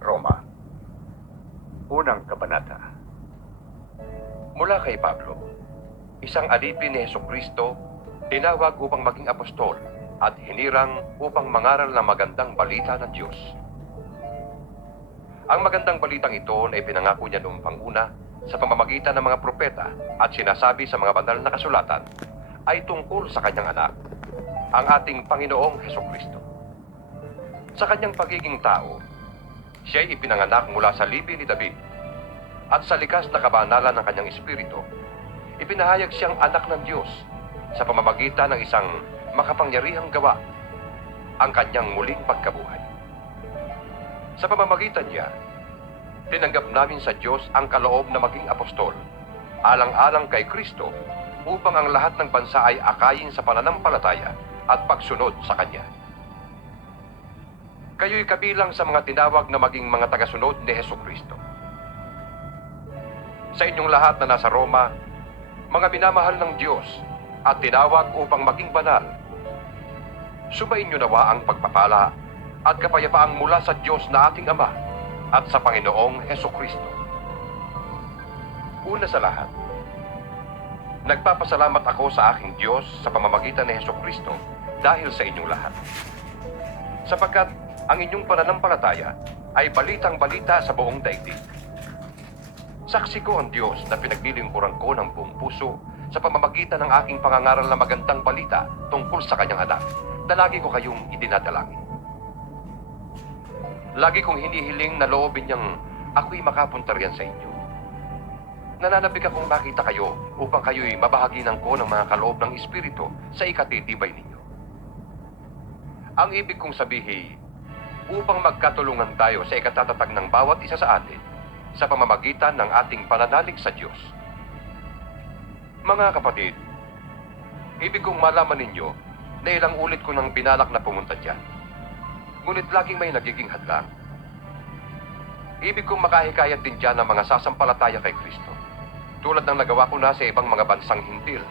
Roma, unang kabanata. Mula kay Pablo, isang alipin ni Hesukristo, tinawag upang maging apostol at hinirang upang mangaral ng magandang balita ng Diyos. Ang magandang balitang ito na ipinangako niya noong panguna sa pamamagitan ng mga propeta at sinasabi sa mga banal na kasulatan ay tungkol sa kanyang anak, ang ating Panginoong Hesukristo. Sa kanyang pagiging tao, siya'y ipinanganak mula sa lipi ni David at sa likas na kabanalan ng kanyang espiritu, ipinahayag siyang anak ng Diyos sa pamamagitan ng isang makapangyarihang gawa, ang kanyang muling pagkabuhay. Sa pamamagitan niya, tinanggap namin sa Diyos ang kaloob na maging apostol, alang-alang kay Kristo, upang ang lahat ng bansa ay akayin sa pananampalataya at pagsunod sa Kanya. Kayo'y kabilang sa mga tinawag na maging mga tagasunod ni Hesukristo. Sa inyong lahat na nasa Roma, mga minamahal ng Diyos at tinawag upang maging banal, sumain niyo nawa ang pagpapala at kapayapaang mula sa Diyos na ating Ama at sa Panginoong Hesukristo. Una sa lahat, nagpapasalamat ako sa aking Diyos sa pamamagitan ni Hesukristo dahil sa inyong lahat. Sapagkat ang inyong pananampalataya ay balitang-balita sa buong daigdig. Saksi ko ang Diyos na pinaglilingkuran ko ng buong puso sa pamamagitan ng aking pangangaral na magandang balita tungkol sa kanyang anak, na lagi ko kayong idinadalangin. Lagi kong hinihiling na loobin niyang ako'y makapunta riyan sa inyo. Nananabik akong makita kayo upang kayo'y mabahaginan ko ng mga kaloob ng Espiritu sa ikatitibay ninyo. Ang ibig kong sabihin, upang magkatulungan tayo sa ikatatatag ng bawat isa sa atin sa pamamagitan ng ating pananalig sa Diyos. Mga kapatid, ibig kong malaman ninyo na ilang ulit ko nang binalak na pumunta dyan. Ngunit laging may nagiging hadlang. Ibig kong makahikayat din dyan ng mga sasampalataya kay Kristo, tulad ng nagawa ko na sa ibang mga bansang hintil.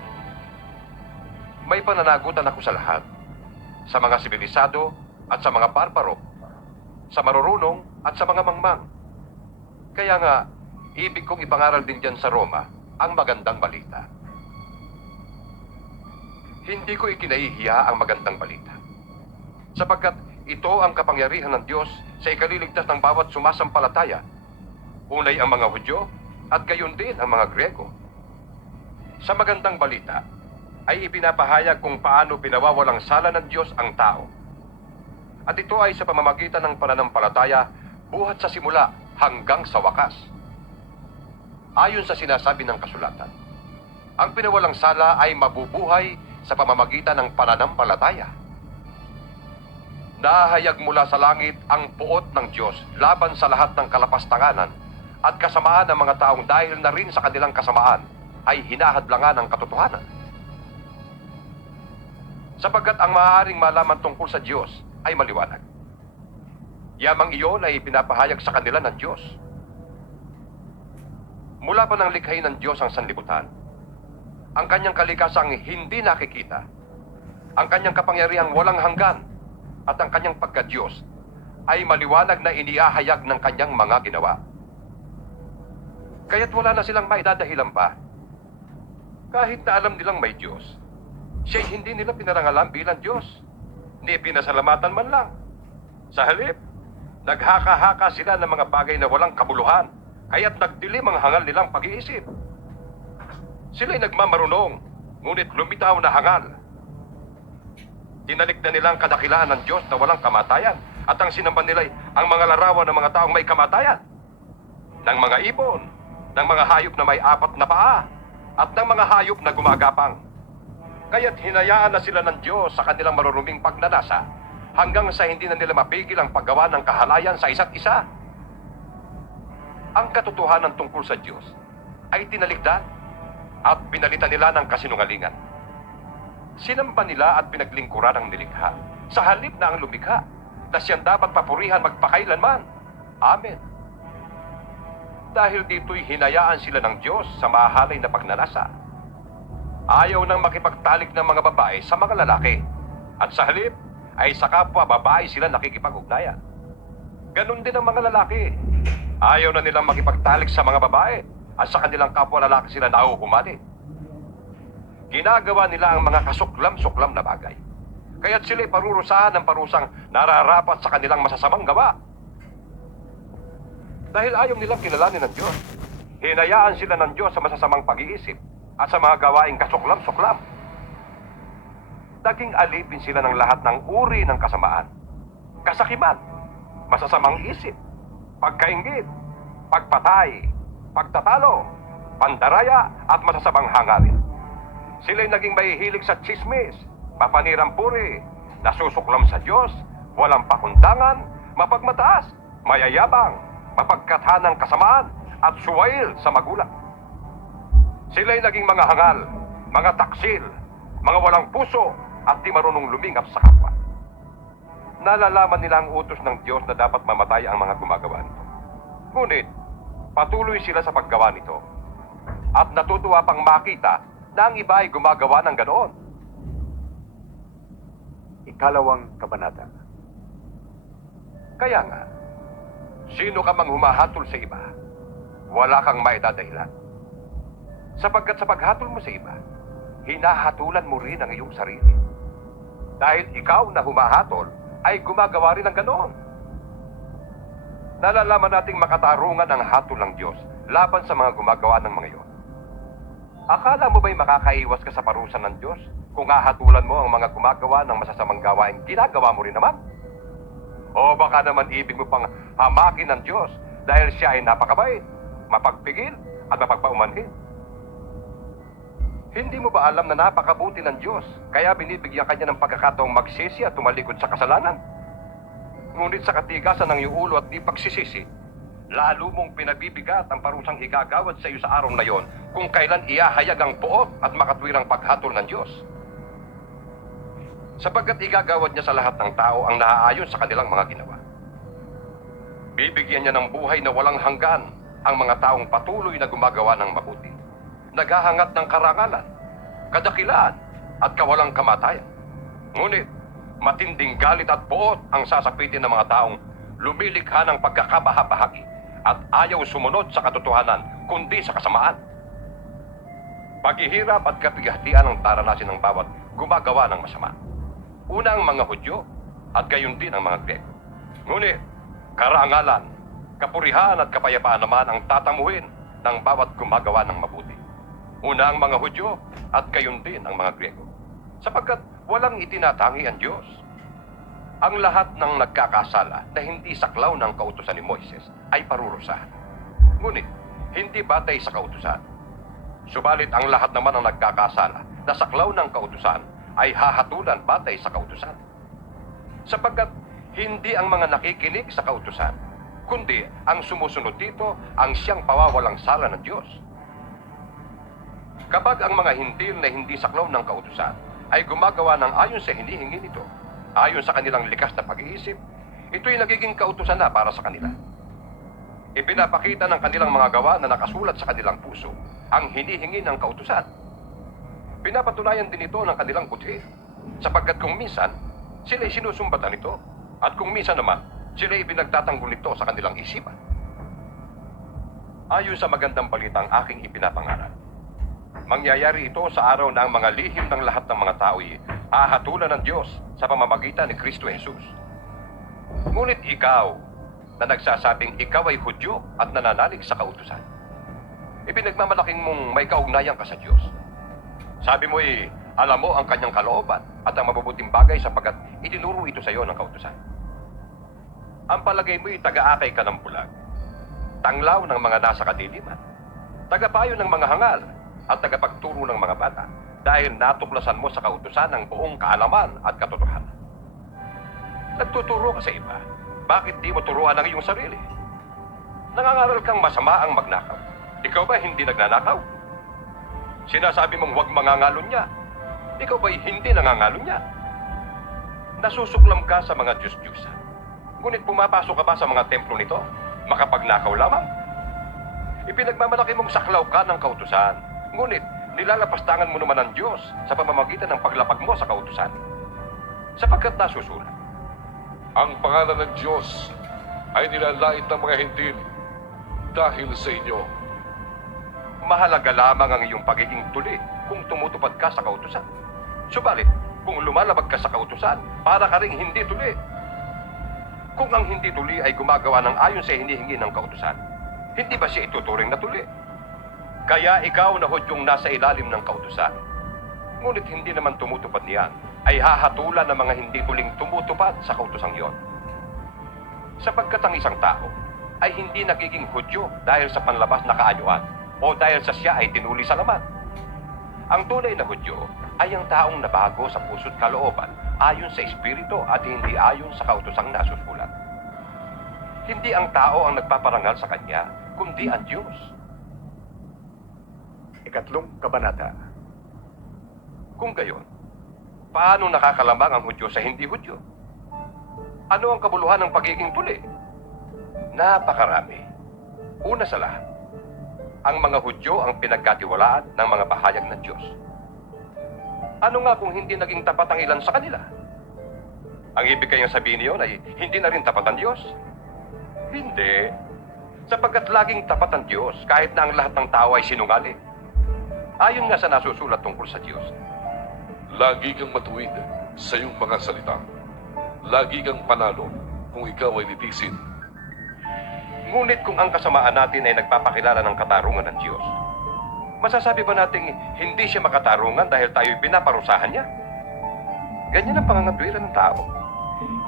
May pananagutan ako sa lahat, sa mga sibilisado at sa mga barbaro, sa marurunong at sa mga mangmang. Kaya nga, ibig kong ipangaral din dyan sa Roma ang magandang balita. Hindi ko ikinahihiya ang magandang balita, sapagkat ito ang kapangyarihan ng Diyos sa ikaliligtas ng bawat sumasampalataya, unay ang mga Hudyo at gayon din ang mga Grego. Sa magandang balita ay ipinapahayag kung paano pinawawalang sala ng Diyos ang tao. At ito ay sa pamamagitan ng pananampalataya buhat sa simula hanggang sa wakas. Ayon sa sinasabi ng kasulatan, ang pinawalang sala ay mabubuhay sa pamamagitan ng pananampalataya. Nahayag mula sa langit ang puot ng Diyos laban sa lahat ng kalapastanganan at kasamaan ng mga taong dahil na rin sa kanilang kasamaan ay hinahadlangan ng katotohanan. Sapagkat ang maaaring malaman tungkol sa Diyos ay maliwanag. Yamang iyon ay pinapahayag sa kanila ng Diyos. Mula pa ng likhain ng Diyos ang sanlibutan, ang kanyang kalikasang hindi nakikita, ang kanyang kapangyarihang walang hanggan, at ang kanyang pagka-Diyos ay maliwanag na iniahayag ng kanyang mga ginawa. Kaya't wala na silang maidadahilan pa. Kahit na alam nilang may Diyos, siya'y hindi nila pinarangalan bilang Diyos, ni pinasalamatan man lang. Sa halip, naghaka-haka sila ng mga bagay na walang kabuluhan, kaya't nagdilim ang hangal nilang pag-iisip. Sila'y nagmamarunong, ngunit lumitaw na hangal. Tinalik na nila ang kadakilaan ng Diyos na walang kamatayan, at ang sinamban nila'y ang mga larawan ng mga taong may kamatayan, ng mga ibon, ng mga hayop na may 4 na paa, at ng mga hayop na gumagapang. Kaya't hinayaan na sila ng Diyos sa kanilang maruruming pagnanasa, hanggang sa hindi na nila mapigil ang paggawa ng kahalayan sa isa't isa. Ang katotohanan tungkol sa Diyos ay tinalikdan at pinalitan nila ng kasinungalingan. Sinamba nila at pinaglingkuran ang nilikha, sa halip na ang lumikha, na siyang dapat papurihan magpakailanman. Amen. Dahil dito'y hinayaan sila ng Diyos sa mahalay na pagnanasa. Ayaw nang makipagtalik ng mga babae sa mga lalaki, at sa halip ay sa kapwa babae sila nakikipag-ugnayan. Ganon din ang mga lalaki. Ayaw na nilang makipagtalik sa mga babae at sa kanilang kapwa lalaki sila nahuhumali. Ginagawa nila ang mga kasuklam-suklam na bagay. Kaya't sila'y parurusahan ng parusang nararapat sa kanilang masasamang gawa. Dahil ayaw nilang kilalanin ng Diyos, hinayaan sila ng Diyos sa masasamang pag-iisip at sa mga gawaing kasuklam-suklam. Naging alipin sila ng lahat ng uri ng kasamaan, kasakiman, masasamang isip, pagkaingit, pagpatay, pagtatalo, pandaraya at masasamang hangarin. Sila'y naging mahihilig sa tsismis, mapanirampuri, nasusuklam sa Diyos, walang pakundangan, mapagmataas, mayayabang, mapagkathanang kasamaan at suwail sa magulang. Sila'y naging mga hangal, mga taksil, mga walang puso at di marunong lumingap sa kapwa. Nalalaman nila ang utos ng Diyos na dapat mamatay ang mga gumagawa nito. Ngunit, patuloy sila sa paggawa nito at natutuwa pang makita na ang iba ay gumagawa ng ganoon. Ikalawang kabanata. Kaya nga, sino ka mang humahatol sa iba, wala kang maidadahilan. Sapagkat sa paghatol mo sa iba, hinahatulan mo rin ang iyong sarili. Dahil ikaw na humahatol ay gumagawa rin ng ganoon. Nalalaman nating makatarungan ang hatol ng Diyos laban sa mga gumagawa ng mga iyon. Akala mo ba'y makakaiwas ka sa parusa ng Diyos kung hahatulan mo ang mga gumagawa ng masasamang gawain ginagawa mo rin naman? O baka naman ibig mo pang hamakin ng Diyos dahil siya ay napakabait, mapagpigil at mapagpaumanhin? Hindi mo ba alam na napakabuti ng Diyos kaya binibigyan kanya ng pagkakataong magsisi at tumalikod sa kasalanan? Ngunit sa katigasan ng iyong ulo at di pagsisisi, lalo mong pinabibigat ang parusang igagawad sa iyo sa araw na yon kung kailan iyahayag ang puot at makatwirang paghatol ng Diyos. Sapagkat igagawad niya sa lahat ng tao ang naaayon sa kanilang mga ginawa. Bibigyan niya ng buhay na walang hanggan ang mga taong patuloy na gumagawa ng mabuti, naghahangat ng karangalan, kadakilaan at kawalang kamatayan. Ngunit, matinding galit at puot ang sasapitin ng mga taong lumilikha ng pagkakabahabahagi at ayaw sumunod sa katotohanan kundi sa kasamaan. Paghihirap at kapighatian ang daranasin ng bawat gumagawa ng masama. Una ang mga Hudyo at gayon din ang mga Grego. Ngunit, karangalan, kapurihan at kapayapaan naman ang tatamuhin ng bawat gumagawa ng mabuti. Una ang mga Hudyo at gayon din ang mga Grego. Sapagkat walang itinatangi ang Diyos. Ang lahat ng nagkakasala na hindi saklaw ng kautusan ni Moises ay parurusahan. Ngunit, hindi batay sa kautusan. Subalit ang lahat naman ng nagkakasala na saklaw ng kautusan ay hahatulan batay sa kautusan. Sapagkat hindi ang mga nakikinig sa kautusan, kundi ang sumusunod dito ang siyang pawawalang sala ng Diyos. Kapag ang mga hintil na hindi saklaw ng kautusan ay gumagawa ng ayon sa hinihingi nito, ayon sa kanilang likas na pag-iisip, ito'y nagiging kautusan na para sa kanila. Ipinapakita ng kanilang mga gawa na nakasulat sa kanilang puso ang hinihingi ng kautusan. Pinapatunayan din ito ng kanilang budhi, sapagkat kung minsan, sila'y sinusumbatan nito, at kung minsan naman, sila'y pinagtatanggol nito sa kanilang isipan. Ayon sa magandang balitang aking ipinapangaral, mangyayari ito sa araw na ang mga lihim ng lahat ng mga tao'y hahatulan ng Diyos sa pamamagitan ni Kristo Jesus. Ngunit ikaw, na nagsasabing ikaw ay Hudyo at nananalig sa kautusan, ipinagmamalaking mong may kaugnayan ka sa Diyos. Sabi mo alam mo ang kanyang kalooban at ang mabubuting bagay sapagkat itinuro ito sa iyo ng kautusan. Ang palagay mo'y taga-akay ka ng bulag, tanglaw ng mga nasa kadiliman, tagapayo ng mga hangal at tagapagturo ng mga bata dahil natuklasan mo sa kautusan ang buong kaalaman at katotohanan. Nagtuturo ka sa iba, bakit di mo turuan ang iyong sarili? Nangangaral kang masama ang magnakaw. Ikaw ba hindi nagnanakaw? Sinasabi mong huwag mangangalon niya. Ikaw ba'y hindi nangangalon niya? Nasusuklam ka sa mga Diyos-Diyusan. Ngunit pumapasok ka ba sa mga templo nito? Makapagnakaw lamang? Ipinagmamalaki mong saklaw ka ng kautusan. Ngunit nilalapastangan mo naman ang Diyos sa pamamagitan ng paglapag mo sa kautusan. Sapagkat nasusulat, ang pangalan ng Diyos ay nilalait ng mga Hintil dahil sa inyo. Mahalaga lamang ang iyong pagiging tuli kung tumutupad ka sa kautusan. Subalit, kung lumalabag ka sa kautusan, para ka ring hindi tuli. Kung ang hindi tuli ay gumagawa ng ayon sa hinihingi ng kautusan, hindi ba siya ituturing na tuli? Kaya ikaw na hudyong nasa ilalim ng kautusan, ngunit hindi naman tumutupad niyan, ay hahatulan ng mga hindi tuling tumutupad sa kautosang yon. Sapagkat ang isang tao ay hindi nagiging hudyo dahil sa panlabas na kaanyuan o dahil sa siya ay tinuli sa laman. Ang tunay na hudyo ay ang taong nabago sa puso't kalooban ayon sa Espiritu at hindi ayon sa kautosang nasusulat. Hindi ang tao ang nagpaparangal sa kanya, kundi ang Diyos. Ikatlong kabanata. Kung gayon, paano nakakalamang ang hudyo sa hindi hudyo? Ano ang kabuluhan ng pagiging tuli? Napakarami. Una sa lahat, ang mga hudyo ang pinagkatiwalaan ng mga bahayag ng Diyos. Ano nga kung hindi naging tapat ang ilan sa kanila? Ang ibig kayang sabihin niyon ay hindi na rin tapat ang Diyos? Hindi. Sapagkat laging tapat ang Diyos kahit na ang lahat ng tao ay sinungaling. Ayon nga sa nasusulat tungkol sa Diyos. Lagi kang matuwid sa iyong mga salita. Lagi kang panalo kung ikaw ay litisin. Ngunit kung ang kasamaan natin ay nagpapakilala ng katarungan ng Diyos, masasabi ba nating hindi siya makatarungan dahil tayo'y pinaparusahan niya? Ganyan ang pangangatwiran ng tao.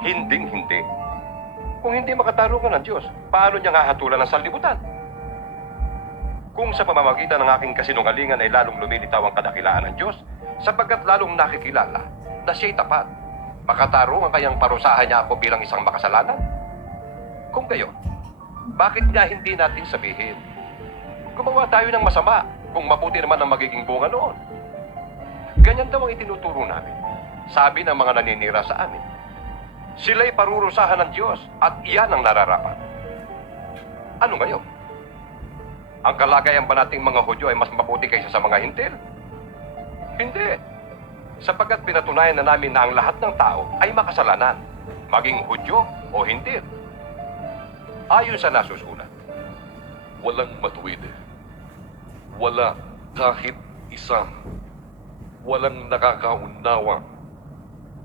Hinding-hindi. Kung hindi makatarungan ng Diyos, paano niya hahatulan ng sanlibutan? Kung sa pamamagitan ng aking kasinungalingan ay lalong lumilitaw ang kadakilaan ng Diyos, sapagkat lalong nakikilala na siya'y tapat, makatarungan kayang parusahan niya ako bilang isang makasalanan? Kung gayon, bakit nga hindi natin sabihin, gumawa tayo ng masama kung mabuti naman ang magiging bunga noon? Ganyan daw ang itinuturo namin. Sabi ng mga naninira sa amin. Sila'y parurusahan ng Diyos at iyan ang nararapat. Ano ngayon? Ang kalagayan ba nating mga Hudyo ay mas mabuti kaysa sa mga Hintil? Hindi. Sapagkat pinatunayan na namin na ang lahat ng tao ay makasalanan, maging Hudyo o Hintil. Ayon sa nasusulat. Walang matuwid. Wala kahit isa. Walang nakakaunawa.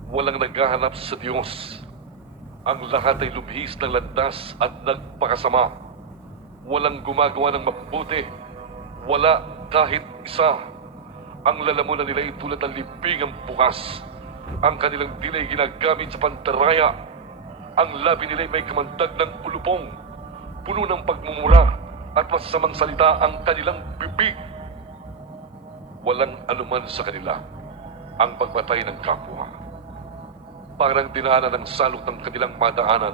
Walang naghahanap sa Diyos. Ang lahat ay lubhis ng landas at nagpakasama. Walang gumagawa ng mabuti. Wala kahit isa. Ang lalamunan nila ay tulad ng libingang bukas. Ang kanilang dila ay ginagamit sa pandaraya. Ang labi nila ay may kamandag ng ulupong. Puno ng pagmumura at masasamang salita ang kanilang bibig. Walang anuman sa kanila ang pagpatay ng kapwa. Parang dinaanan ng salot ng kanilang madaanan.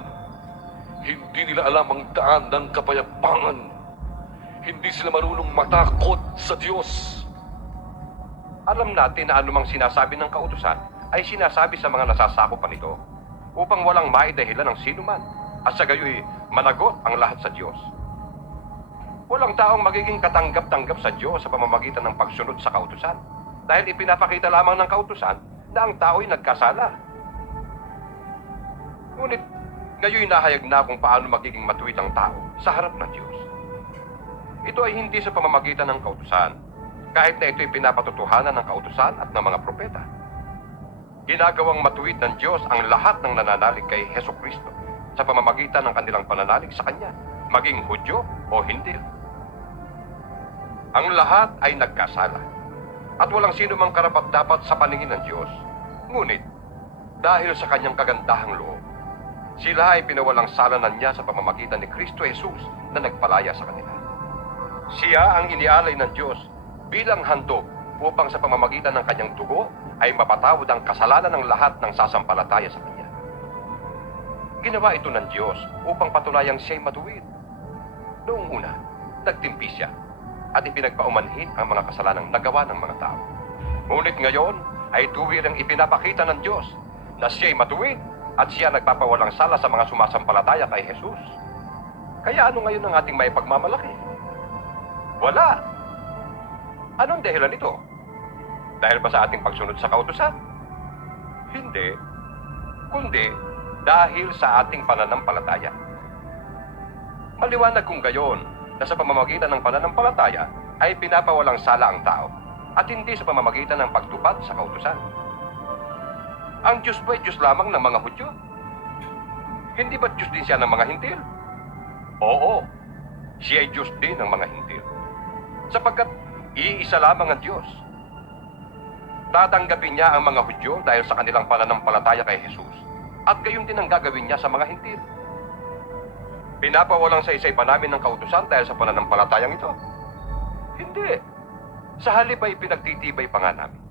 Hindi nila alam ang daan ng kapayapangan. Hindi sila marunong matakot sa Diyos. Alam natin na anumang sinasabi ng kautusan ay sinasabi sa mga nasasakop pa nito upang walang maidahilan ng sinuman at sa gayoy managot ang lahat sa Diyos. Walang taong magiging katanggap-tanggap sa Diyos sa pamamagitan ng pagsunod sa kautusan dahil ipinapakita lamang ng kautusan na ang tao'y nagkasala. Ngunit ngayon nahayag na kung paano magiging matuwid ang tao sa harap ng Diyos. Ito ay hindi sa pamamagitan ng kautusan, kahit na ito'y pinapatutuhanan ng kautusan at ng mga propeta. Ginagawang matuwid ng Diyos ang lahat ng nananalig kay Hesukristo sa pamamagitan ng kanilang pananalig sa Kanya, maging Hudyo o Hintil. Ang lahat ay nagkasala at walang sino mang karapat-dapat sa paningin ng Diyos. Ngunit, dahil sa Kanyang kagandahang loob, sila ay pinawalang salanan niya sa pamamagitan ni Kristo Jesus na nagpalaya sa kanila. Siya ang inialay ng Diyos bilang handog upang sa pamamagitan ng Kanyang dugo ay mapatawad ang kasalanan ng lahat ng sasampalataya sa Kanya. Ginawa ito ng Diyos upang patunayang siya'y matuwid. Noong una, nagtimpi siya at ipinagpaumanhin ang mga kasalanang nagawa ng mga tao. Ngunit ngayon ay tuwirang ipinapakita ng Diyos na siya'y matuwid at siya nagpapawalang sala sa mga sumasampalataya kay Jesus. Kaya ano ngayon ang ating may pagmamalaki? Wala. Anong dahilan nito? Dahil ba sa ating pagsunod sa kautusan? Hindi. Kundi dahil sa ating pananampalataya. Paliwanag kong gayon na sa pamamagitan ng pananampalataya ay pinapawalang sala ang tao at hindi sa pamamagitan ng pagtupad sa kautusan. Ang Diyos ba ay Diyos lamang ng mga Hudyo? Hindi ba Diyos din siya ng mga Hintil? Oo, siya ay Diyos din ng mga Hintil. Sapagkat iisa lamang ang Diyos. Tatanggapin niya ang mga Hudyo dahil sa kanilang pananampalataya kay Jesus at gayon din ang gagawin niya sa mga Hintil. Pinapawalang sa isa pa namin ng kautusan dahil sa pananampalatayang ito? Hindi. Sa halip ay pinagtitibay pa nga namin.